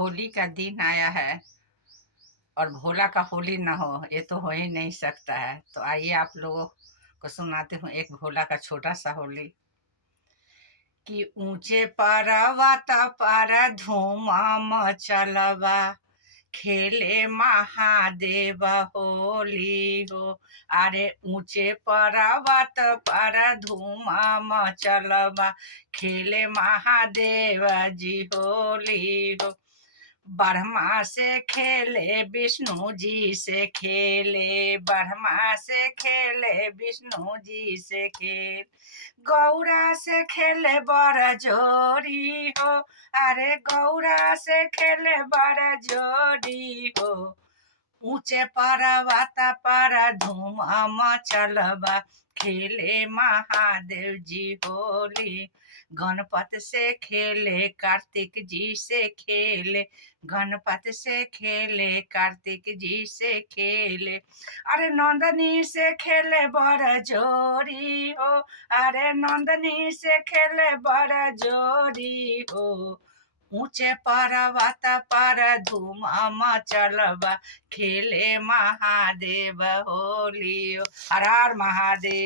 होली का दिन आया है और भोला का होली ना हो, ये तो हो ही नहीं सकता है। तो आइए आप लोगों को सुनाती हूँ एक भोला का छोटा सा होली। कि ऊंचे पर्वत पर धूमा मचलबा, खेले महादेव होली हो। अरे ऊंचे पर्वत पर धूमा मचलबा, खेले महादेव जी होली हो। ब्रह्मा से खेले विष्णु जी से खेले, ब्रह्मा से खेले विष्णु जी से खेल, गौरा से खेले बड़ जोड़ी हो। अरे गौरा से खेले बड़ जोड़ी हो। ऊंचे पर्वत पर धूम मचलबा, खेले महादेव जी होली। गणपत से खेले कार्तिक जी से खेले, गणपत से खेले कार्तिक जी से खेले। अरे नंदनी से खेले बड़ जोड़ी हो। अरे नंदनी से खेले बड़ जोड़ी हो। ऊंचे पर्वत पर धूम मचलबा, खेले महादेव होली। हर हर महादेव।